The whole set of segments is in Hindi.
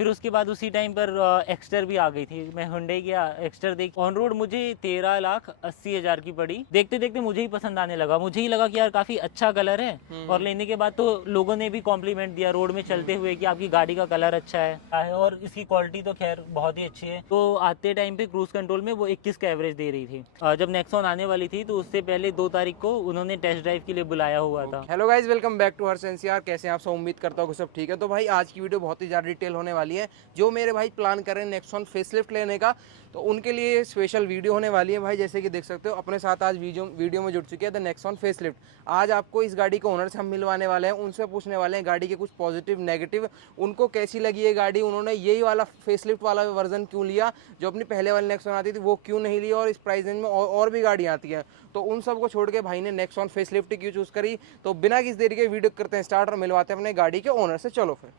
फिर उसके बाद उसी टाइम पर एक्स्टर भी आ गई थी। मैं हुंडई की एक्स्टर देख ऑन रोड मुझे 13,80,000 की पड़ी। देखते देखते मुझे ही पसंद आने लगा, मुझे ही लगा कि यार काफ़ी अच्छा कलर है। और लेने के बाद तो लोगों ने भी कॉम्प्लीमेंट दिया रोड में चलते हुए कि आपकी गाड़ी का कलर अच्छा है और इसकी क्वालिटी तो खैर बहुत ही अच्छी है। तो आते टाइम पे क्रूज कंट्रोल में वो 21 का एवरेज दे रही थी। जब नेक्सॉन आने वाली थी तो उससे पहले 2 तारीख को उन्होंने टेस्ट ड्राइव के लिए बुलाया हुआ था। Hello guys, welcome back to Harsh NCR. कैसे हैं आप सब? उम्मीद करता हूँ कि सब ठीक है। तो भाई आज की वीडियो बहुत ही ज़्यादा डिटेल होने वाली है। जो मेरे भाई प्लान कर रहे हैं नेक्सॉन फेसलिफ्ट लेने का, तो उनके लिए स्पेशल वीडियो होने वाली है भाई। जैसे कि देख सकते हो अपने साथ आज वीडियो में जुड़ चुके हैं द नेक्सॉन फेसलिफ्ट। आज आपको इस गाड़ी को ओनर से हम मिलवाने वाले हैं, उनसे पूछने वाले हैं गाड़ी के कुछ पॉजिटिव नेगेटिव, उनको कैसी लगी ये गाड़ी, उन्होंने यही वाला फेसलिफ्ट वाला वर्जन क्यों लिया, जो अपनी पहले वाली नेक्सॉन आती थी वो क्यों नहीं ली, और इस प्राइस रेंज में और भी गाड़ियाँ आती हैं, तो उन सब को छोड़ के भाई ने नेक्सॉन फेसलिफ्ट क्यों चूज़ करी। तो बिना किसी देरी के वीडियो करते हैं स्टार्ट और मिलवाते हैं अपने गाड़ी के ओनर से। चलो फिर।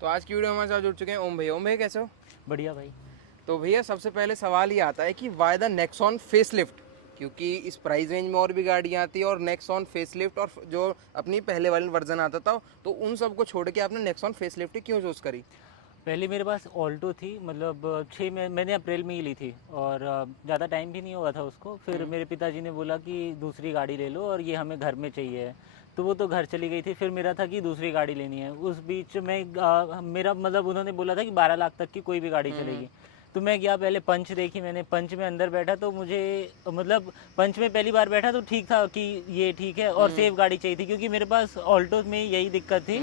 तो आज की वीडियो में हमारे साथ जुड़ चुके हैं ओम भैया। ओम भैया कैसे हो? बढ़िया भाई। तो भैया सबसे पहले सवाल ये आता है कि वाई द नेक्सॉन फेसलिफ्ट, क्योंकि इस प्राइस रेंज में और भी गाड़ियाँ आती है, और नेक्सॉन फेसलिफ्ट और जो अपनी पहले वाली वर्जन आता था, तो उन सब को छोड़ के आपने नेक्सॉन फेसलिफ्ट क्यों चूज़ करी? पहले मेरे पास ऑल्टो थी, मतलब छः में मैंने अप्रैल में ही ली थी और ज़्यादा टाइम भी नहीं हुआ था उसको। फिर मेरे पिताजी ने बोला कि दूसरी गाड़ी ले लो और ये हमें घर में चाहिए है, तो वो तो घर चली गई थी। फिर मेरा था कि दूसरी गाड़ी लेनी है। उस बीच में मेरा मतलब उन्होंने बोला था कि 12 लाख तक की कोई भी गाड़ी चलेगी। तो मैं गया, पहले पंच देखी मैंने, पंच में अंदर बैठा तो मुझे मतलब पंच में पहली बार बैठा तो ठीक था कि ये ठीक है, और सेफ गाड़ी चाहिए थी क्योंकि मेरे पास ऑल्टो में यही दिक्कत थी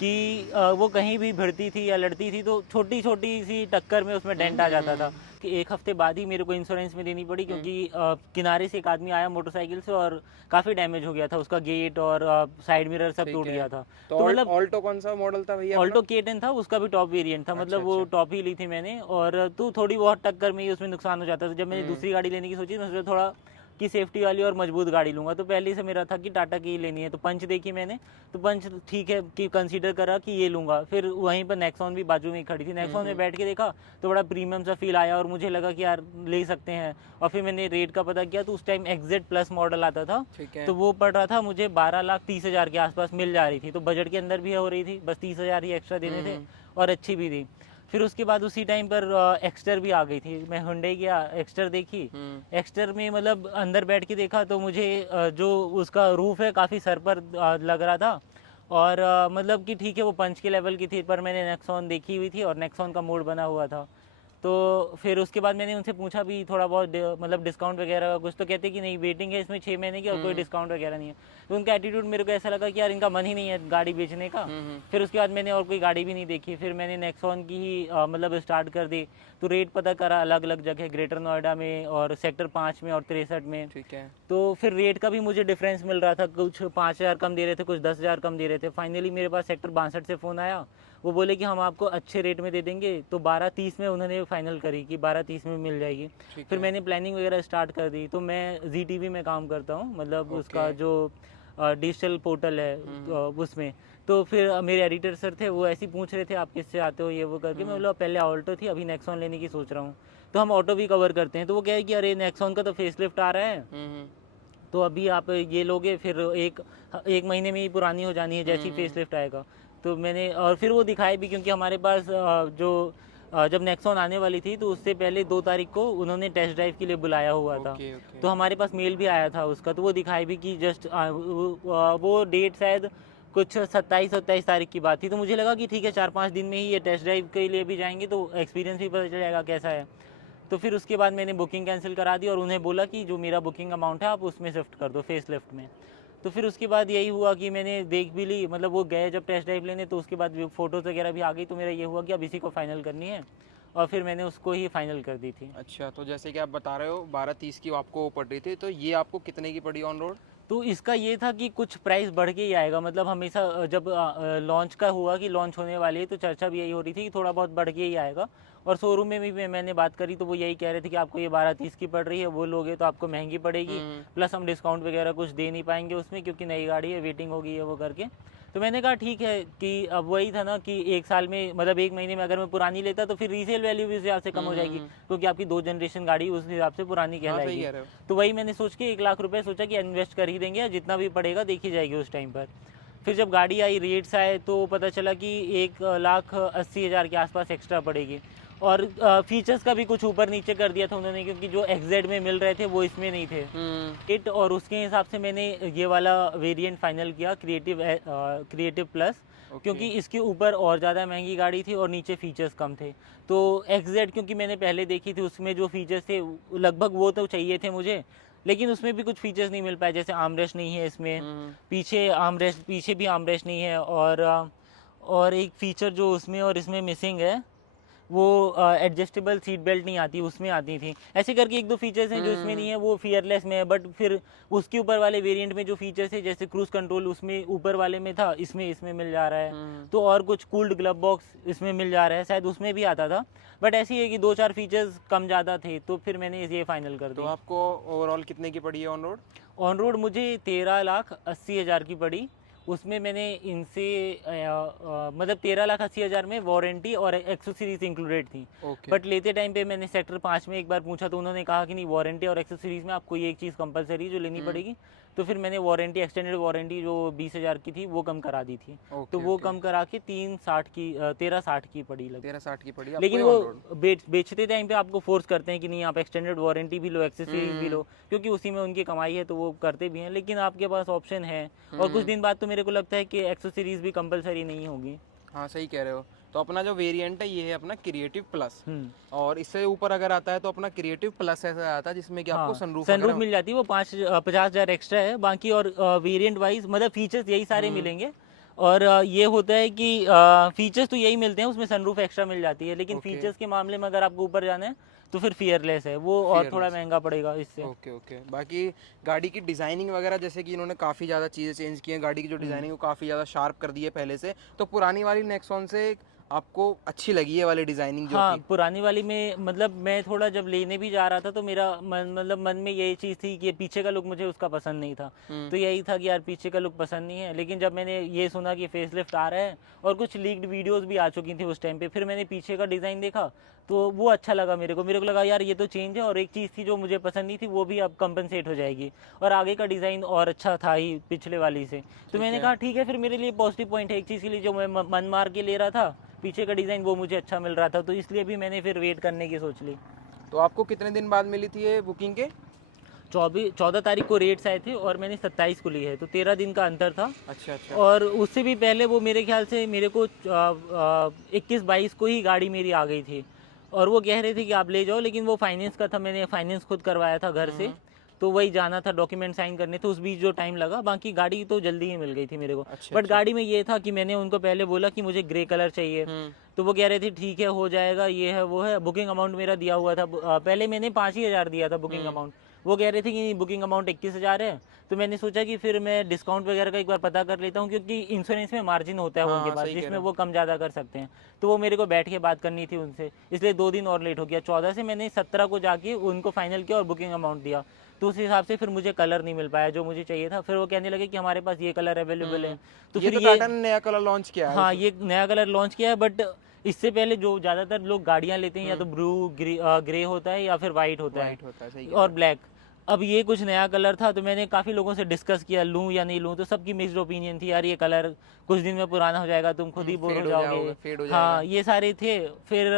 कि वो कहीं भी भिड़ती थी या लड़ती थी तो छोटी छोटी सी टक्कर में उसमें डेंट आ जाता था। कि एक हफ्ते बाद ही मेरे को इंश्योरेंस में देनी पड़ी क्योंकि किनारे से एक आदमी आया मोटरसाइकिल से और काफ़ी डैमेज हो गया था, उसका गेट और साइड मिरर सब टूट गया था। तो तो मतलब ऑल्टो कौन सा मॉडल था भैया? ऑल्टो K10 था, उसका भी टॉप वेरिएंट था, मतलब वो टॉप ही ली थी मैंने। और तो थोड़ी बहुत टक्कर में ही उसमें नुकसान हो जाता था। जब मैंने दूसरी गाड़ी लेने की सोची मैं सोचा थोड़ा कि सेफ्टी वाली और मजबूत गाड़ी लूँगा, तो पहले से मेरा था कि टाटा की लेनी है। तो पंच देखी मैंने, तो पंच ठीक है कि कंसीडर करा कि ये लूँगा। फिर वहीं पर नेक्सॉन भी बाजू में ही खड़ी थी, नेक्सॉन में बैठ के देखा तो बड़ा प्रीमियम सा फील आया और मुझे लगा कि यार ले सकते हैं। और फिर मैंने रेट का पता किया तो उस टाइम XZ प्लस मॉडल आता था, तो वो पड़ रहा था मुझे 12,30,000 के आसपास मिल जा रही थी। तो बजट के अंदर भी हो रही थी, बस 30,000 ही एक्स्ट्रा देने थे और अच्छी भी थी। फिर उसके बाद उसी टाइम पर एक्स्टर भी आ गई थी। मैं हुंडई की एक्स्टर देखी। एक्स्टर में मतलब अंदर बैठ के देखा तो मुझे जो उसका रूफ है काफ़ी सर पर लग रहा था। और मतलब कि ठीक है वो पंच के लेवल की थी, पर मैंने नेक्सॉन देखी हुई थी और नेक्सॉन का मोड बना हुआ था। तो फिर उसके बाद मैंने उनसे पूछा भी थोड़ा बहुत मतलब डिस्काउंट वगैरह का कुछ, तो कहते कि नहीं वेटिंग है इसमें 6 महीने की और कोई डिस्काउंट वगैरह नहीं है। तो उनका एटीट्यूड मेरे को ऐसा लगा कि यार इनका मन ही नहीं है गाड़ी बेचने का। फिर उसके बाद मैंने और कोई गाड़ी भी नहीं देखी, फिर मैंने नेक्सॉन की ही मतलब स्टार्ट कर दी। तो रेट पता करा अलग अलग जगह, ग्रेटर नोएडा में और सेक्टर 5 में और 63 में। ठीक है। तो फिर रेट का भी मुझे डिफरेंस मिल रहा था, कुछ 5,000 कम दे रहे थे, कुछ 10,000 कम दे रहे थे। फाइनली मेरे पास सेक्टर 62 से फ़ोन आया, वो बोले कि हम आपको अच्छे रेट में दे देंगे। तो 12,30 में उन्होंने फाइनल करी कि 12,30 में मिल जाएगी। फिर मैंने प्लानिंग वगैरह स्टार्ट कर दी। तो मैं ZTV में काम करता हूँ, मतलब उसका जो डिजिटल पोर्टल है उसमें। तो फिर मेरे एडिटर सर थे, वो ऐसे ही पूछ रहे थे आप किससे आते हो ये वो करके। मैं बोला पहले ऑल्टो थी, अभी नेक्सॉन लेने की सोच रहा हूँ। तो हम ऑटो भी कवर करते हैं। तो वो कहे कि अरे नेक्सॉन का तो फेसलिफ्ट आ रहा है, तो अभी आप ये लोगे फिर एक महीने में ही पुरानी हो जानी है जैसी फेसलिफ्ट आएगा। तो मैंने और फिर वो दिखाए भी क्योंकि हमारे पास जब नेक्सॉन आने वाली थी तो उससे पहले 2 तारीख को उन्होंने टेस्ट ड्राइव के लिए बुलाया हुआ था। तो हमारे पास मेल भी आया था उसका, तो वो दिखाई भी कि जस्ट वो डेट शायद कुछ 27-28 तारीख की बात थी। तो मुझे लगा कि ठीक है 4-5 दिन में ही ये टेस्ट ड्राइव के लिए भी जाएंगे तो एक्सपीरियंस भी पता चल जाएगा कैसा है। तो फिर उसके बाद मैंने बुकिंग कैंसिल करा दी और उन्हें बोला कि जो मेरा बुकिंग अमाउंट है आप उसमें शिफ्ट कर दो फेस लिफ्ट में। तो फिर उसके बाद यही हुआ कि मैंने देख भी ली, मतलब वो गए जब टेस्ट ड्राइव लेने तो उसके बाद फ़ोटोज़ वगैरह भी आ गई। तो मेरा ये हुआ कि अब इसी को फाइनल करनी है और फिर मैंने उसको ही फाइनल कर दी थी। अच्छा, तो जैसे कि आप बता रहे हो 12:30 की आपको पड़ रही थी, तो ये आपको कितने की पड़ी ऑन रोड? तो इसका ये था कि कुछ प्राइस बढ़ के ही आएगा, मतलब हमेशा जब लॉन्च का हुआ कि लॉन्च होने वाली है तो चर्चा भी यही हो रही थी कि थोड़ा बहुत बढ़ के ही आएगा। और शोरूम में भी मैंने बात करी तो वो यही कह रहे थे कि आपको ये 12-30 की पड़ रही है, वो लोगे तो आपको महंगी पड़ेगी, प्लस हम डिस्काउंट वगैरह कुछ दे नहीं पाएंगे उसमें क्योंकि नई गाड़ी है, वेटिंग होगी है वो करके। तो मैंने कहा ठीक है कि अब वही था ना कि एक साल में मतलब एक महीने में अगर मैं पुरानी लेता तो फिर रीसेल वैल्यू भी उस हिसाब से कम हो जाएगी क्योंकि आपकी 2 जनरेशन गाड़ी उस हिसाब से पुरानी कहलाएगी। तो वही मैंने सोच के 1 लाख रुपए सोचा कि इन्वेस्ट कर ही देंगे, जितना भी पड़ेगा देखी जाएगी उस टाइम पर। फिर जब गाड़ी आई, रेट्स आए, तो पता चला कि 1,80,000 के आसपास एक्स्ट्रा पड़ेगी। और फीचर्स का भी कुछ ऊपर नीचे कर दिया था उन्होंने, क्योंकि जो XZ में मिल रहे थे वो इसमें नहीं थे इट। और उसके हिसाब से मैंने ये वाला वेरिएंट फाइनल किया, क्रिएटिव प्लस, क्योंकि इसके ऊपर और ज़्यादा महंगी गाड़ी थी और नीचे फीचर्स कम थे। तो XZ क्योंकि मैंने पहले देखी थी, उसमें जो फीचर्स थे लगभग वो तो चाहिए थे मुझे, लेकिन उसमें भी कुछ फीचर्स नहीं मिल पाए, जैसे आर्मरेस्ट नहीं है इसमें, पीछे भी आर्मरेस्ट नहीं है, और एक फीचर जो उसमें और इसमें मिसिंग है, वो एडजस्टेबल सीट बेल्ट नहीं आती, उसमें आती थी। ऐसे करके एक दो फीचर्स हैं जो इसमें नहीं है, वो फियरलेस में है। बट फिर उसके ऊपर वाले वेरिएंट में जो फीचर्स है, जैसे क्रूज कंट्रोल उसमें ऊपर वाले में था, इसमें मिल जा रहा है। तो और कुछ कूल्ड ग्लव बॉक्स इसमें मिल जा रहा है, शायद उसमें भी आता था, बट ऐसे ही है कि 2-4 फीचर्स कम ज़्यादा थे, तो फिर मैंने ये फाइनल कर तो दिया। आपको ओवरऑल कितने की पड़ी है ऑन रोड? ऑन रोड मुझे 13,80,000 की पड़ी। उसमें मैंने इनसे मतलब 13,80,000 में वारंटी और एक्सेसरीज इंक्लूडेड थी। ओके। बट लेते टाइम पे मैंने सेक्टर 5 में एक बार पूछा, तो उन्होंने कहा कि नहीं, वारंटी और एक्सेसरीज में आपको ये एक चीज़ कंपलसरी जो लेनी पड़ेगी। तो फिर मैंने वारंटी, एक्सटेंडेड वारंटी जो 20,000 की थी, वो कम करा दी थी। तो वो कम करा के 13,60 की पड़ी लगी। 13,60 की पड़ी लेकिन आपको वो on road? बेचते टाइम पे आपको फोर्स करते हैं कि नहीं, आप एक्सटेंडेड वारंटी भी लो, एक्सेसरीज भी लो, क्योंकि उसी में उनकी कमाई है, तो वो करते भी हैं। लेकिन आपके पास ऑप्शन है, और कुछ दिन बाद तो मेरे को लगता है कि एक्सेसरीज भी कंपलसरी नहीं होगी। हाँ सही कह रहे हो। तो अपना जो वेरिएंट है ये है अपना क्रिएटिव प्लस, हम्म। और इससे ऊपर अगर आता है तो अपना क्रिएटिव प्लस ऐसा आता है जिसमें कि आपको हाँ, सनरूफ सनरूफ मिल जाती है, वो 50,000 एक्स्ट्रा है बाकी। और वेरिएंट वाइज मतलब फीचर्स यही सारे मिलेंगे। और ये होता है कि फीचर्स तो यही मिलते हैं, उसमें सनरूफ एक्स्ट्रा मिल जाती है, लेकिन ओके। फीचर्स के मामले में अगर आपको ऊपर जाना है तो फिर फियरलेस है वो, और थोड़ा Fearless। महंगा पड़ेगा इससे। Okay okay. बाकी गाड़ी की डिज़ाइनिंग वगैरह, जैसे कि इन्होंने काफ़ी ज़्यादा चीज़ें चेंज की हैं, गाड़ी की जो डिज़ाइनिंग है वो काफ़ी ज़्यादा शार्प कर दी है पहले से। तो पुरानी वाली नेक्सॉन से आपको अच्छी लगी है वाली डिज़ाइनिंग जो हाँ, थी? पुरानी वाली में मतलब मैं थोड़ा जब लेने भी जा रहा था, तो मेरा मन में यही चीज़ थी कि पीछे का लुक मुझे उसका पसंद नहीं था। तो यही था कि यार पीछे का लुक पसंद नहीं है। लेकिन जब मैंने ये सुना कि फेसलिफ्ट आ रहा है, और कुछ लीक्ड वीडियोस भी आ चुकी थी उस टाइम पे, फिर मैंने पीछे का डिज़ाइन देखा, तो वो अच्छा लगा मेरे को लगा यार ये तो चेंज है, और एक चीज़ थी जो मुझे पसंद नहीं थी, वो भी अब कंपनसेट हो जाएगी। और आगे का डिज़ाइन और अच्छा था ही पिछले वाली से। तो मैंने कहा ठीक है, फिर मेरे लिए पॉजिटिव पॉइंट है एक चीज़ के लिए, जो मैं मन मार के ले रहा था, पीछे का डिज़ाइन वो मुझे अच्छा मिल रहा था, तो इसलिए भी मैंने फिर वेट करने की सोच ली। तो आपको कितने दिन बाद मिली थी ये बुकिंग के? 14 तारीख को रेट्स आए थे, और मैंने 27 को ली है, तो 13 दिन का अंतर था। अच्छा अच्छा। और उससे भी पहले वो मेरे ख्याल से मेरे को 21-22 को ही गाड़ी मेरी आ गई थी, और वो कह रहे थे कि आप ले जाओ, लेकिन वो फाइनेंस का था, मैंने फाइनेंस खुद करवाया था घर से, तो वही जाना था, डॉक्यूमेंट साइन करने थे, उस बीच जो टाइम लगा, बाकी गाड़ी तो जल्दी ही मिल गई थी मेरे को। अच्छा बट अच्छा। गाड़ी में ये था कि मैंने उनको पहले बोला कि मुझे ग्रे कलर चाहिए, तो वो कह रहे थे ठीक है, हो जाएगा, ये है वो है। बुकिंग अमाउंट मेरा दिया हुआ था, पहले मैंने 5,000 दिया था बुकिंग अमाउंट। वो कह रहे थे कि बुकिंग अमाउंट 21,000 है, तो मैंने सोचा कि फिर मैं डिस्काउंट वगैरह का एक बार पता कर लेता हूँ, क्योंकि इंश्योरेंस में मार्जिन होता है हाँ, उनके हाँ, पास, सही कह जिसमें रहे हो। वो कम ज़्यादा कर सकते हैं। तो वो मेरे को बैठ के बात करनी थी उनसे, इसलिए 2 दिन और लेट हो गया। 14 से मैंने 17 को जाके उनको फाइनल किया और बुकिंग अमाउंट दिया, तो उस हिसाब से फिर मुझे कलर नहीं मिल पाया जो मुझे चाहिए था। फिर वो कहने लगे कि हमारे पास ये कलर अवेलेबल है, तो ये फिर तो ये, टाटा ने नया कलर लॉन्च किया है। हाँ, ये नया कलर लॉन्च किया है। बट इससे पहले जो ज़्यादातर लोग गाड़ियाँ लेते हैं, या तो ब्लू ग्रे होता है, या फिर वाइट होता है, वाइट होता है, सही कह और रहे ब्लैक। अब ये कुछ नया कलर था, तो मैंने काफ़ी लोगों से डिस्कस किया लूँ या नहीं लूँ, तो सबकी मिक्स्ड ओपिनियन थी, यार ये कलर कुछ दिन में पुराना हो जाएगा, तुम खुद ही बोर हो फेड हो जाओगे। जाओगे, फेड हो हाँ, जाएगा। ये सारे थे। फिर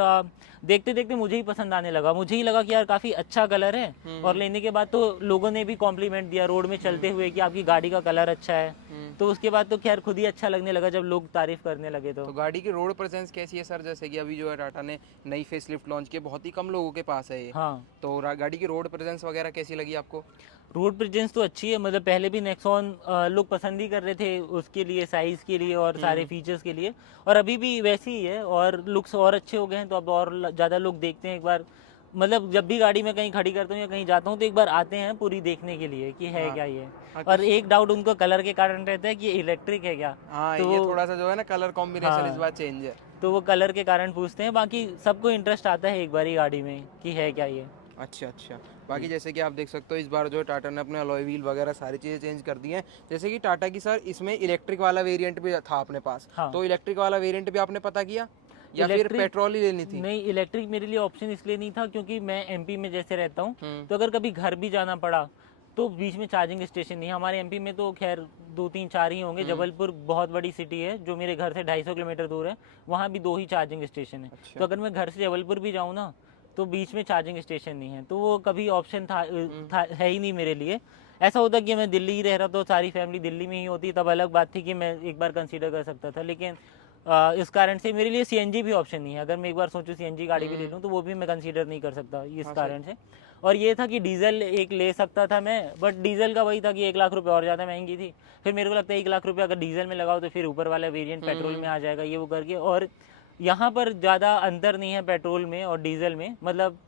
देखते देखते मुझे ही पसंद आने लगा, मुझे ही लगा कि यार काफ़ी अच्छा कलर है। और लेने के बाद तो लोगों ने भी कॉम्प्लीमेंट दिया रोड में चलते हुए कि आपकी गाड़ी का कलर अच्छा है। तो उसके बाद तो खैर खुद ही अच्छा लगने लगा जब लोग तारीफ करने लगे। तो गाड़ी की रोड प्रेजेंस कैसी है सर? जैसे कि अभी जो है टाटा ने नई फेसलिफ्ट लॉन्च की, बहुत ही कम लोगों के पास है ये। हाँ, तो गाड़ी की रोड प्रेजेंस वगैरह कैसी लगी आपको? रोड प्रेजेंस तो अच्छी है, मतलब पहले भी नेक्सॉन लोग पसंद ही कर रहे थे उसके लिए, साइज़ के लिए और सारे फीचर्स के लिए, और अभी भी वैसी ही है, और लुक्स और अच्छे हो गए हैं, तो अब और ज़्यादा लोग देखते हैं एक बार। मतलब जब भी गाड़ी में कहीं खड़ी करता हूँ या कहीं जाता हूँ, तो एक बार आते हैं पूरी देखने के लिए कि है क्या ये। हाँ, और एक डाउट उनको कलर के कारण रहता है कि ये इलेक्ट्रिक है क्या, हाँ, तो ये थोड़ा सा जो है ना कलर कॉम्बिनेशन हाँ, इस बार चेंज है। तो वो कलर के कारण पूछते हैं। बाकी सबको इंटरेस्ट आता है एक बार ही गाड़ी में कि है क्या ये। अच्छा अच्छा। बाकी जैसे कि आप देख सकते हो इस बार जो है टाटा ने अपने अलॉय व्हील वगैरह सारी चीज़ें चेंज कर दी हैं। जैसे कि टाटा की सर इसमें इलेक्ट्रिक वाला वेरिएंट भी था अपने पास, हाँ। तो इलेक्ट्रिक वाला वेरिएंट भी आपने पता किया या फिर इलेक्ट्रिक पेट्रोल ही लेनी थी? नहीं, इलेक्ट्रिक मेरे लिए ऑप्शन इसलिए नहीं था क्योंकि मैं MP में जैसे रहता हूँ, तो अगर कभी घर भी जाना पड़ा तो बीच में चार्जिंग स्टेशन नहीं है। हमारे एमपी में तो खैर 2-3-4 ही होंगे। जबलपुर बहुत बड़ी सिटी है जो मेरे घर से 250 किलोमीटर दूर है, वहाँ भी 2 ही चार्जिंग स्टेशन है। अच्छा। तो अगर मैं घर से जबलपुर भी जाऊँ ना तो बीच में चार्जिंग स्टेशन नहीं है, तो वो कभी ऑप्शन था है ही नहीं मेरे लिए। ऐसा होता कि मैं दिल्ली ही रह रहा तो सारी फैमिली दिल्ली में ही होती, तब अलग बात थी कि मैं एक बार कंसीडर कर सकता था। लेकिन इस कारण से मेरे लिए सीएनजी भी ऑप्शन नहीं है। अगर मैं एक बार सोचूं सीएनजी गाड़ी भी ले लूँ तो वो भी मैं कंसीडर नहीं कर सकता इस हाँ, कारण से। और ये था कि डीजल एक ले सकता था मैं, बट डीजल का वही था कि 1 लाख रुपये और ज़्यादा महंगी थी। फिर मेरे को लगता है 1 लाख रुपये अगर डीजल में लगाओ तो फिर ऊपर वाला वेरिएंट पेट्रोल में आ जाएगा, ये वो करके। और यहाँ पर ज़्यादा अंतर नहीं है पेट्रोल में और डीजल में, मतलब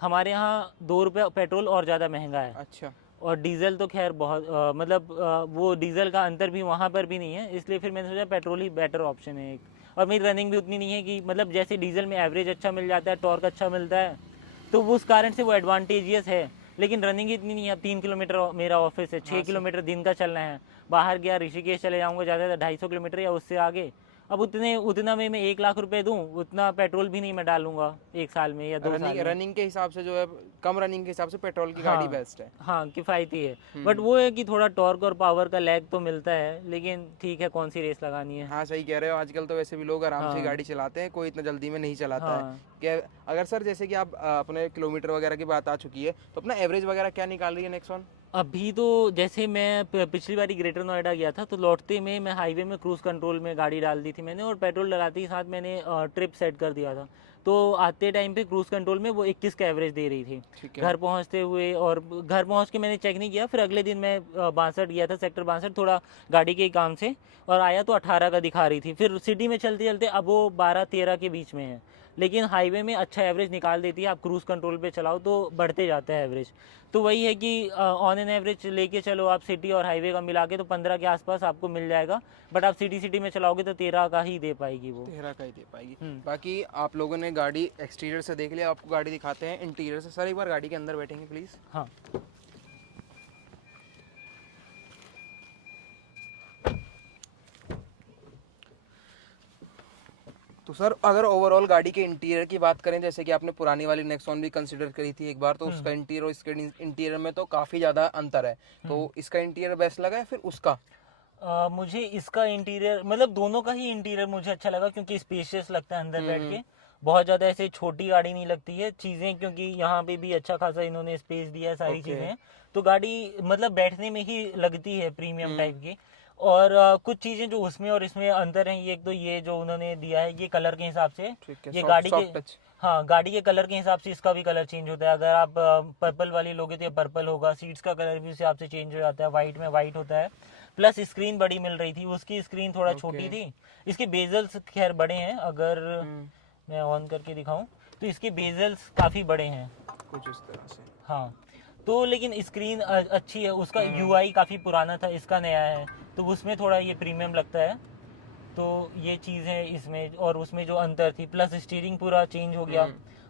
हमारे यहाँ 2 रुपये पेट्रोल और ज़्यादा महंगा है। अच्छा। और डीजल तो खैर बहुत मतलब वो डीजल का अंतर भी वहाँ पर भी नहीं है, इसलिए फिर मैंने सोचा पेट्रोल ही बेटर ऑप्शन है एक। और मेरी रनिंग भी उतनी नहीं है कि मतलब जैसे डीजल में एवरेज अच्छा मिल जाता है, टॉर्क अच्छा मिलता है, तो वो उस कारण से वो एडवांटेजियस है। लेकिन रनिंग इतनी नहीं है। 3 किलोमीटर मेरा ऑफिस है, 6 किलोमीटर दिन का चलना है। बाहर गया ऋषिकेश चले जाऊँगा ज़्यादा 250 किलोमीटर या उससे आगे। अब उतना में मैं 1 लाख रुपए दूँ, उतना पेट्रोल भी नहीं मैं डालूंगा 1 साल में या 2 साल में। रनिंग के हिसाब से जो है, कम रनिंग के हिसाब से पेट्रोल की गाड़ी हाँ बेस्ट है। हाँ, किफ़ायती है। बट वो है कि थोड़ा टॉर्क और पावर का लैग तो मिलता है, लेकिन ठीक है, कौन सी रेस लगानी है। हाँ सही कह रहे हो, आजकल तो वैसे भी लोग आराम से हाँ गाड़ी चलाते हैं, कोई इतना जल्दी में नहीं चलाता है। हाँ। क्या अगर सर जैसे कि आप अपने किलोमीटर वगैरह की बात आ चुकी है, तो अपना एवरेज वगैरह क्या निकाल रही है नेक्सॉन? अभी तो जैसे मैं पिछली बारी ग्रेटर नोएडा गया था तो लौटते में मैं हाईवे में क्रूज़ कंट्रोल में गाड़ी डाल दी थी मैंने, और पेट्रोल डलाते ही साथ मैंने ट्रिप सेट कर दिया था। तो आते टाइम पे क्रूज़ कंट्रोल में वो 21 का एवरेज दे रही थी। ठीक है। घर पहुंचते हुए, और घर पहुंच के मैंने चेक नहीं किया, फिर अगले दिन मैं 62 गया था, सेक्टर 62, थोड़ा गाड़ी के काम से, और आया तो 18 का दिखा रही थी। फिर सिटी में चलते चलते अब वो 12-13 के बीच में है। लेकिन हाईवे में अच्छा एवरेज निकाल देती है। आप क्रूज़ कंट्रोल पे चलाओ तो बढ़ते जाता है एवरेज। तो वही है कि ऑन एन एवरेज लेके चलो आप सिटी और हाईवे का मिला के, तो 15 के आसपास आपको मिल जाएगा। बट आप सिटी में चलाओगे तो 13 का ही दे पाएगी वो। 13 का ही दे पाएगी। हम्म। बाकी आप लोगों ने गाड़ी एक्सटीरियर से देख लिया, आपको गाड़ी दिखाते हैं इंटीरियर से। सर एक बार गाड़ी के अंदर बैठेंगे प्लीज़। हाँ। तो सर अगर ओवरऑल गाड़ी के इंटीरियर की बात करें, जैसे कि आपने पुरानी वाली नेक्सॉन भी कंसिडर करी थी एक बार, तो उसका इंटीरियर और इसके इंटीरियर में तो काफ़ी ज़्यादा अंतर है। तो इसका इंटीरियर बेस्ट लगा है फिर उसका? मुझे इसका इंटीरियर, मतलब दोनों का ही इंटीरियर मुझे अच्छा लगा, क्योंकि स्पेशियस लगता है अंदर बैठ के। बहुत ज़्यादा ऐसे छोटी गाड़ी नहीं लगती है चीज़ें, क्योंकि यहाँ पे भी अच्छा खासा इन्होंने स्पेस दिया है, सारी चीज़ें। तो गाड़ी मतलब बैठने में ही लगती है प्रीमियम टाइप की। और कुछ चीज़ें जो उसमें और इसमें अंतर हैं, ये एक तो ये जो उन्होंने दिया है ये कलर के हिसाब से, ठीक है, ये सॉफ्ट गाड़ी के, सॉफ्ट टच। हाँ गाड़ी के कलर के हिसाब से इसका भी कलर चेंज होता है। अगर आप पर्पल वाली लोगे तो ये पर्पल होगा। सीट्स का कलर भी उस हिसाब से चेंज हो जाता है, वाइट में वाइट होता है। प्लस स्क्रीन बड़ी मिल रही थी, उसकी स्क्रीन थोड़ा छोटी थी। इसके बेजल्स खैर बड़े हैं, अगर मैं ऑन करके दिखाऊं तो इसके बेजल्स काफ़ी बड़े हैं कुछ इस तरह से। हाँ। तो लेकिन स्क्रीन अच्छी है। उसका यूआई काफ़ी पुराना था, इसका नया है, तो उसमें थोड़ा ये प्रीमियम लगता है। तो ये चीज़ है इसमें, और उसमें जो अंतर थी। प्लस स्टीयरिंग पूरा चेंज हो गया,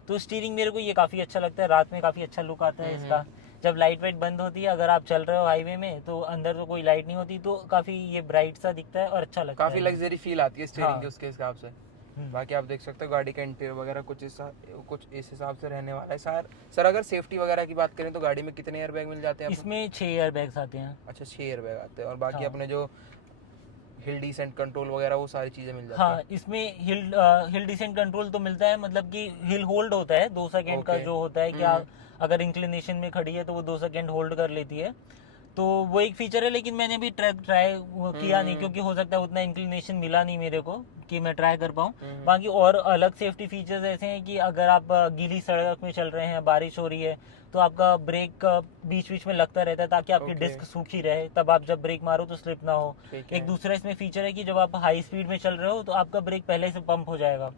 तो स्टीयरिंग मेरे को ये काफ़ी अच्छा लगता है। रात में काफ़ी अच्छा लुक आता है इसका। जब लाइट वाइट बंद होती है, अगर आप चल रहे हो हाईवे में तो अंदर तो कोई लाइट नहीं होती, तो काफ़ी ये ब्राइट सा दिखता है और अच्छा लगता है। काफ़ी लग्जरी फील आती है स्टीयरिंग के उसके हिसाब से। हम्म। बाकी आप देख सकते हो गाड़ी का इंटीरियर वगैरह कुछ इस हिसाब से रहने वाला है। सर अगर सेफ्टी वगैरह की बात करें तो गाड़ी में कितने एयरबैग मिल जाते हैं आपको? इसमें 6 एयर बैग्स आते हैं। अच्छा, 6 एयरबैग आते हैं। और बाकी हाँ। अपने जो हिल डिसेंट कंट्रोल वगैरह वो सारी चीज़ें मिल जाती हाँ, हैं? इसमें हिल डिसेंट कंट्रोल तो मिलता है, मतलब कि हिल होल्ड होता है 2 सेकेंड का, ओके। जो होता है कि आप अगर इंक्लिनेशन में खड़ी है तो वो 2 सेकेंड होल्ड कर लेती है। तो वो एक फीचर है, लेकिन मैंने अभी ट्राई किया नहीं, क्योंकि हो सकता है उतना इंक्लिनेशन मिला नहीं मेरे को कि मैं ट्राई कर पाऊँ। बाकी और अलग सेफ्टी फीचर्स ऐसे हैं कि अगर आप गीली सड़क में चल रहे हैं, बारिश हो रही है, तो आपका ब्रेक बीच बीच में लगता रहता है, ताकि आपकी डिस्क सूखी रहे, तब आप जब ब्रेक मारो तो स्लिप ना हो। एक दूसरा इसमें फीचर है कि जब आप हाई स्पीड में चल रहे हो तो आपका ब्रेक पहले से पंप हो जाएगा,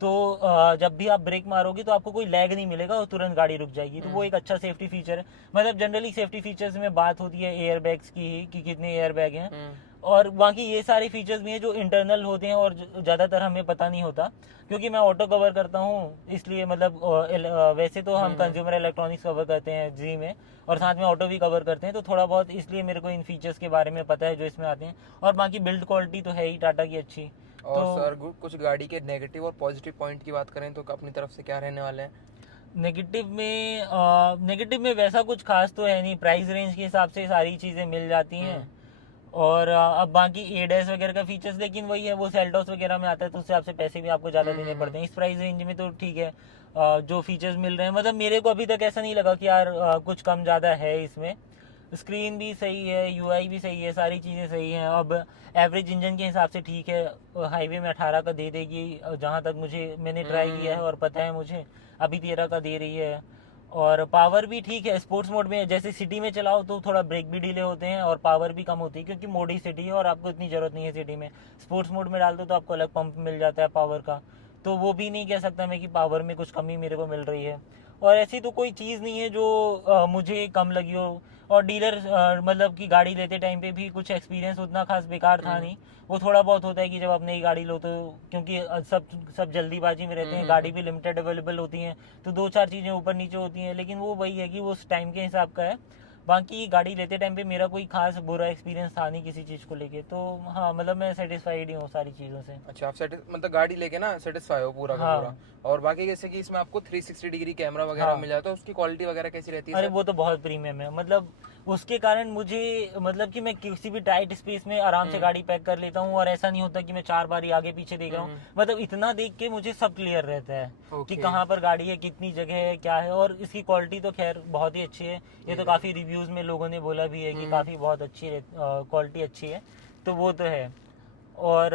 तो जब भी आप ब्रेक मारोगे तो आपको कोई लैग नहीं मिलेगा और तुरंत गाड़ी रुक जाएगी। तो वो एक अच्छा सेफ्टी फीचर है। मतलब जनरली सेफ्टी फीचर्स में बात होती है एयर बैग्स की ही, कि कितने एयर बैग हैं, और बाकी ये सारे फीचर्स भी हैं जो इंटरनल होते हैं और ज़्यादातर हमें पता नहीं होता, क्योंकि मैं ऑटो कवर करता हूँ, इसलिए मतलब वैसे तो हम कंज्यूमर इलेक्ट्रॉनिक्स कवर करते हैं जी में, और साथ में ऑटो भी कवर करते हैं, तो थोड़ा बहुत इसलिए मेरे को इन फीचर्स के बारे में पता है जो इसमें आते हैं। और बाकी बिल्ड क्वालिटी तो है ही टाटा की अच्छी। और सर कुछ गाड़ी के नेगेटिव और पॉजिटिव पॉइंट की बात करें तो अपनी तरफ से क्या रहने वाले हैं? नेगेटिव में वैसा कुछ खास तो है नहीं, प्राइस रेंज के हिसाब से सारी चीज़ें मिल जाती हैं। और अब बाकी एडस वगैरह का फीचर्स, लेकिन वही है, वो सेल्टोस वगैरह में आता है तो उससे आपसे पैसे भी आपको ज़्यादा देने पड़ते हैं। इस प्राइस रेंज में तो ठीक है, जो फीचर्स मिल रहे हैं, मतलब मेरे को अभी तक ऐसा नहीं लगा कि यार कुछ कम ज़्यादा है इसमें। स्क्रीन भी सही है, यूआई भी सही है, सारी चीज़ें सही हैं। अब एवरेज इंजन के हिसाब से ठीक है, हाईवे में 18 का दे देगी, जहाँ तक मैंने ट्राई किया है और पता है मुझे, अभी 13 का दे रही है। और पावर भी ठीक है, स्पोर्ट्स मोड में जैसे सिटी में चलाओ तो थोड़ा ब्रेक भी डिले होते हैं और पावर भी कम होती है, क्योंकि मोड ही सिटी है और आपको इतनी ज़रूरत नहीं है सिटी में। स्पोर्ट्स मोड में डाल दो तो आपको अलग पंप मिल जाता है पावर का, तो वो भी नहीं कह सकता मैं कि पावर में कुछ कमी मेरे को मिल रही है। और ऐसी तो कोई चीज़ नहीं है जो मुझे कम लगी हो। और डीलर मतलब कि गाड़ी लेते टाइम पे भी कुछ एक्सपीरियंस उतना खास बेकार था नहीं। वो थोड़ा बहुत होता है कि जब अपने ही गाड़ी लो तो, क्योंकि सब जल्दीबाजी में रहते हैं, गाड़ी भी लिमिटेड अवेलेबल होती हैं, तो दो चार चीज़ें ऊपर नीचे होती हैं, लेकिन वो वही है कि वो उस टाइम के हिसाब का है। बाकी गाड़ी लेते टाइम पे मेरा कोई खास बुरा एक्सपीरियंस था नहीं किसी चीज़ को लेके, तो हाँ मतलब मैं सेटिस्फाइड ही हूँ सारी चीज़ों से। अच्छा, आप मतलब गाड़ी लेके ना सेटिस्फाई हो पूरा का हाँ पूरा। और बाकी जैसे कि इसमें आपको 360 डिग्री कैमरा वगैरह हाँ। मिल जाता है, उसकी क्वालिटी वगैरह कैसी रहती है अरे सर? वो तो बहुत प्रीमियम है, मतलब उसके कारण मुझे, मतलब कि मैं किसी भी टाइट स्पेस में आराम से गाड़ी पैक कर लेता हूँ, और ऐसा नहीं होता कि मैं 4 बार आगे पीछे देख रहा हूँ। मतलब इतना देख के मुझे सब क्लियर रहता है कि ओके। कहाँ पर गाड़ी है, कितनी जगह है, क्या है। और इसकी क्वालिटी तो खैर बहुत ही अच्छी है, ये तो काफ़ी रिव्यूज़ में लोगों ने बोला भी है कि काफ़ी बहुत अच्छी क्वालिटी अच्छी है, तो वो तो है। और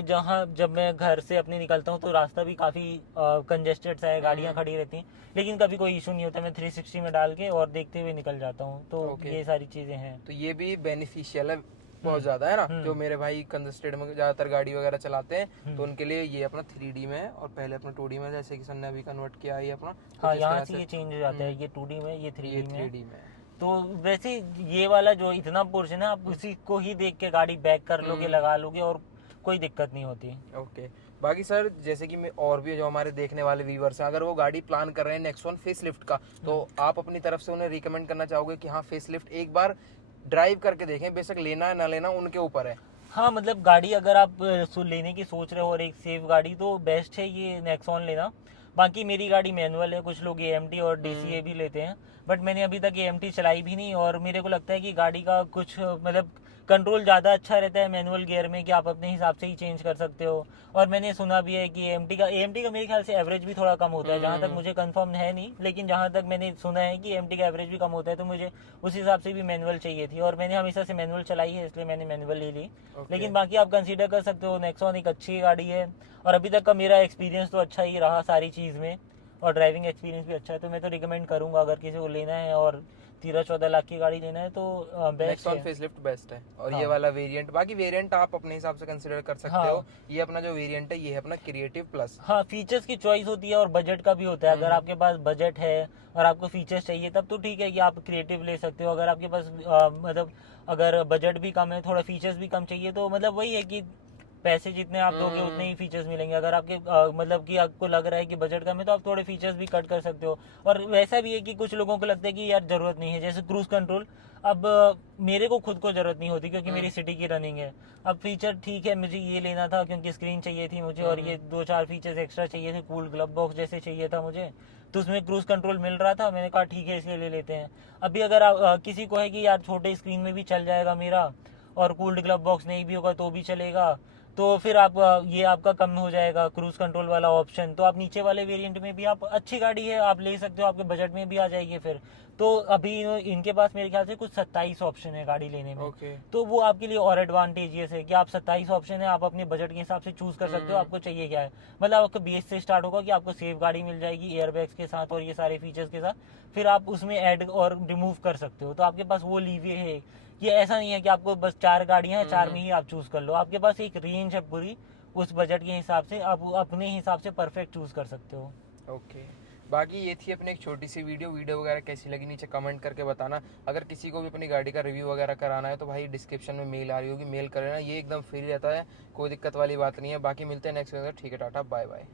जहाँ जब मैं घर से अपने निकलता हूँ तो रास्ता भी काफ़ी कंजेस्टेड सा है, गाड़ियाँ खड़ी रहती हैं, लेकिन कभी कोई इशू नहीं होता। मैं 360 में डाल के और देखते हुए निकल जाता हूँ, तो ओके, ये सारी चीज़ें हैं। तो ये भी बेनिफिशियल है बहुत ज़्यादा, है ना? जो मेरे भाई कंजस्टेड में ज़्यादातर गाड़ी वगैरह चलाते हैं तो उनके लिए ये अपना 3D में है, और पहले अपना 2D में, जैसे कि सर ने अभी कन्वर्ट किया है ये अपना हाँ, कुछ इस यहाँ तरह से से। ये चेंज हो जाता है, ये 2D में, ये 3D ये में है। 3D में है। तो वैसे ये वाला जो इतना पोर्शन है, आप उसी को ही देख के गाड़ी बैक कर लोगे, लगा लोगे, और कोई दिक्कत नहीं होती। ओके। बाकी सर जैसे कि मैं, और भी जो हमारे देखने वाले व्यूवर्स हैं, अगर वो गाड़ी प्लान कर रहे हैं नेक्सॉन फेसलिफ्ट का, तो आप अपनी तरफ से उन्हें रिकमेंड करना चाहोगे कि हाँ फेसलिफ्ट एक बार ड्राइव करके देखें, बेशक लेना है ना लेना उनके ऊपर है? हाँ मतलब गाड़ी अगर आप लेने की सोच रहे हो और एक सेफ गाड़ी, तो बेस्ट है ये नेक्सॉन लेना। बाकी मेरी गाड़ी मैनुअल है, कुछ लोग एएमटी और डीसीए भी लेते हैं, बट मैंने अभी तक एएमटी चलाई भी नहीं, और मेरे को लगता है कि गाड़ी का कुछ मतलब कंट्रोल ज़्यादा अच्छा रहता है मैनुअल गियर में, कि आप अपने हिसाब से ही चेंज कर सकते हो। और मैंने सुना भी है कि एएमटी का मेरे ख्याल से एवरेज भी थोड़ा कम होता है, जहाँ तक मुझे कंफर्म है नहीं, लेकिन जहाँ तक मैंने सुना है कि एएमटी का एवरेज भी कम होता है, तो मुझे उस हिसाब से भी मैनुअल चाहिए थी, और मैंने हमेशा से मैनुअल चलाई है, इसलिए मैंने मैनुअल ले ली। लेकिन बाकी आप कंसीडर कर सकते हो, नेक्सॉन एक अच्छी गाड़ी है, और अभी तक का मेरा एक्सपीरियंस तो अच्छा ही रहा सारी चीज़ में, और ड्राइविंग एक्सपीरियंस भी अच्छा है, तो मैं तो रिकमेंड करूँगा अगर किसी को लेना है और 13-14 लाख की गाड़ी लेना है तो बेस्ट नेक्सॉन है। फेसलिफ्ट बेस्ट है। और ये हाँ वाला वेरिएंट, बाकी वेरिएंट आप अपने हिसाब से कंसिडर कर सकते हाँ हो। ये अपना जो वेरिएंट है ये है अपना क्रिएटिव प्लस। हाँ, फीचर्स की चॉइस होती है और बजट का भी होता है। अगर आपके पास बजट है और आपको फीचर्स चाहिए, तब तो ठीक है कि आप क्रिएटिव ले सकते हो। अगर आपके पास मतलब अगर बजट भी कम है, थोड़ा फीचर्स भी कम चाहिए, तो मतलब वही है कि पैसे जितने आप दोगे उतने ही फीचर्स मिलेंगे। अगर आपके मतलब कि आपको लग रहा है कि बजट कम है, तो आप थोड़े फीचर्स भी कट कर सकते हो। और वैसा भी है कि कुछ लोगों को लगता है कि यार ज़रूरत नहीं है, जैसे क्रूज़ कंट्रोल। अब मेरे को खुद को ज़रूरत नहीं होती, क्योंकि मेरी सिटी की रनिंग है। अब फीचर ठीक है, मुझे ये लेना था क्योंकि स्क्रीन चाहिए थी मुझे, और ये 2-4 फीचर्स एक्स्ट्रा चाहिए थे, कूल ग्लब बॉक्स जैसे चाहिए था मुझे, तो उसमें क्रूज़ कंट्रोल मिल रहा था, मैंने कहा ठीक है इसलिए ले लेते हैं। अभी अगर किसी को है कि यार छोटे स्क्रीन में भी चल जाएगा मेरा, और कूल्ड ग्लब बॉक्स नहीं भी होगा तो भी चलेगा, तो फिर आप ये आपका कम हो जाएगा क्रूज़ कंट्रोल वाला ऑप्शन, तो आप नीचे वाले वेरिएंट में भी, आप अच्छी गाड़ी है आप ले सकते हो, आपके बजट में भी आ जाएगी फिर। तो अभी इनके पास मेरे ख्याल से कुछ 27 ऑप्शन है गाड़ी लेने में, ओके। तो वो आपके लिए और एडवांटेजियस है कि आप 27 ऑप्शन है, आप अपने बजट के हिसाब से चूज़ कर सकते हो आपको चाहिए क्या है। मतलब आपको बेस से स्टार्ट होगा कि आपको सेफ गाड़ी मिल जाएगी एयरबैग्स के साथ और ये सारे फीचर्स के साथ, फिर आप उसमें ऐड और रिमूव कर सकते हो, तो आपके पास वो लीवे है। ये ऐसा नहीं है कि आपको बस 4 गाड़ियां हैं, 4 में ही आप चूज़ कर लो, आपके पास एक रेंज है पूरी, उस बजट के हिसाब से आप अपने हिसाब से परफेक्ट चूज़ कर सकते हो। ओके। बाकी ये थी अपनी एक छोटी सी वीडियो वगैरह कैसी लगी नीचे कमेंट करके बताना। अगर किसी को भी अपनी गाड़ी का रिव्यू वगैरह कराना है तो भाई डिस्क्रिप्शन में मेल आ रही होगी, मेल कर लेना, ये एकदम फ्री रहता है, कोई दिक्कत वाली बात नहीं है। बाकी मिलते हैं नेक्स्ट वीडियो, ठीक है, टाटा बाय बाय।